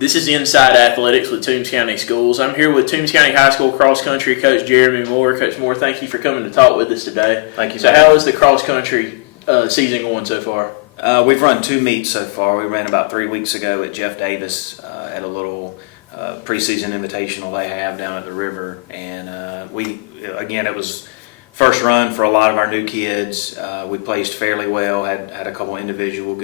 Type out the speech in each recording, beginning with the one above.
This is Inside Athletics with Toombs County Schools. I'm here with Toombs County High School cross country coach Jeremy Moore. Coach Moore, thank you for coming to talk with us today. Thank you. So how is the cross country season going so far? We've run 2 meets so far. We ran about 3 weeks ago at Jeff Davis at a little preseason invitational they have down at the river. And it was first run for a lot of our new kids. We placed fairly well, had a couple individual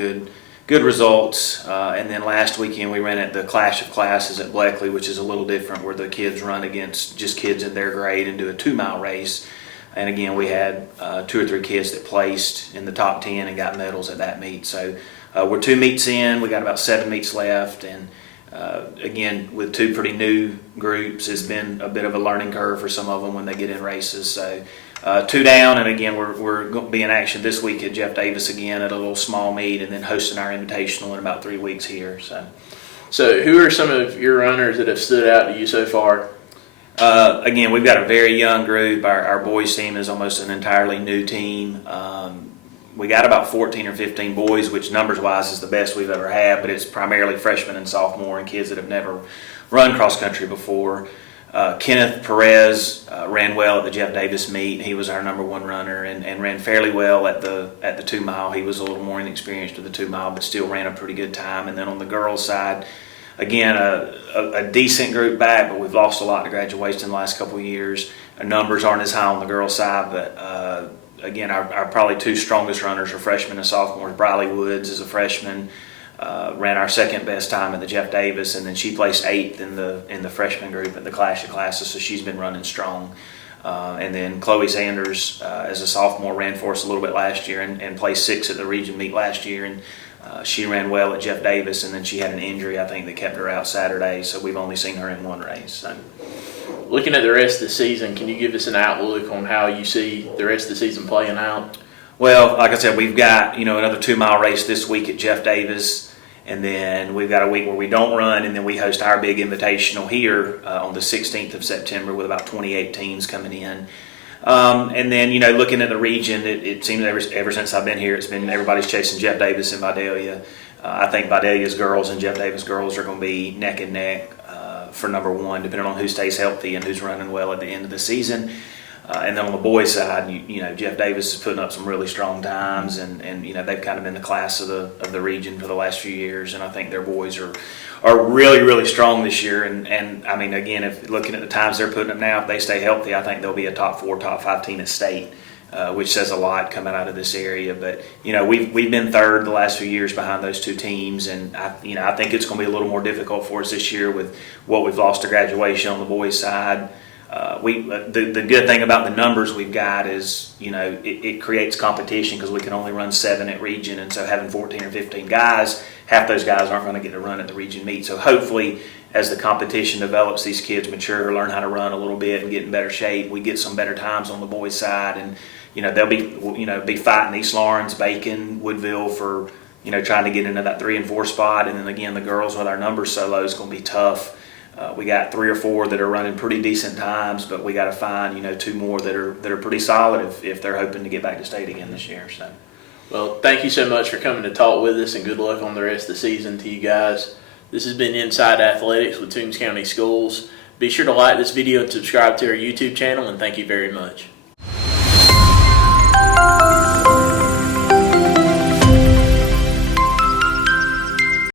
good results, and then last weekend we ran at the Clash of Classes at Bleckley, which is a little different, where the kids run against just kids in their grade and do a 2-mile race. And again, we had 2 or 3 kids that placed in the top 10 and got medals at that meet. So we're 2 meets in, we got about 7 meets left, and again, with 2 pretty new groups, it's been a bit of a learning curve for some of them when they get in races. So 2 down, and again, we're going to be in action this week at Jeff Davis again at a little small meet, and then hosting our invitational in about 3 weeks here. So who are some of your runners that have stood out to you so far? Again, we've got a very young group. Our boys team is almost an entirely new team. We got about 14 or 15 boys, which numbers-wise is the best we've ever had, but it's primarily freshmen and sophomore and kids that have never run cross-country before. Kenneth Perez ran well at the Jeff Davis meet. He was our #1 runner and ran fairly well at the 2-mile. He was a little more inexperienced with the 2-mile, but still ran a pretty good time. And then on the girls' side, again, a decent group back, but we've lost a lot to graduation in the last couple of years. Our numbers aren't as high on the girls' side, but again, our probably 2 strongest runners are freshmen and sophomores. Briley Woods is a freshman. Ran our second best time at the Jeff Davis, and then she placed 8th in the freshman group at the Clash of Classes, so she's been running strong. And then Chloe Sanders, as a sophomore, ran for us a little bit last year and placed 6th at the region meet last year, and she ran well at Jeff Davis, and then she had an injury, I think, that kept her out Saturday, so we've only seen her in 1 race. So. Looking at the rest of the season, can you give us an outlook on how you see the rest of the season playing out? Well, like I said, we've got another 2-mile race this week at Jeff Davis, and then we've got a week where we don't run, and then we host our big invitational here on the 16th of September with about 28 teams coming in. And then, looking at the region, it seems ever since I've been here, it's been everybody's chasing Jeff Davis and Vidalia. I think Vidalia's girls and Jeff Davis girls are going to be neck and neck for #1, depending on who stays healthy and who's running well at the end of the season. And then on the boys' side, Jeff Davis is putting up some really strong times, and they've kind of been the class of the region for the last few years, and I think their boys are really, really strong this year. And I mean, again, if looking at the times they're putting up now, if they stay healthy, I think they'll be a top 4, top 5 team at state, which says a lot coming out of this area. But we've been 3rd the last few years behind those 2 teams, and I think it's going to be a little more difficult for us this year with what we've lost to graduation on the boys' side. The good thing about the numbers we've got is it creates competition, because we can only run 7 at region, and so having 14 or 15 guys, half those guys aren't going to get to run at the region meet. So hopefully, as the competition develops, these kids mature, learn how to run a little bit, and get in better shape. We get some better times on the boys' side, and they'll be fighting East Lawrence, Bacon, Woodville for trying to get into that 3 and 4 spot. And then again, the girls with our numbers so low is going to be tough. We got 3 or 4 that are running pretty decent times, but we got to find 2 more that are pretty solid if they're hoping to get back to state again this year. So, well, thank you so much for coming to talk with us, and good luck on the rest of the season to you guys. This has been Inside Athletics with Toombs County Schools. Be sure to like this video and subscribe to our YouTube channel, and thank you very much.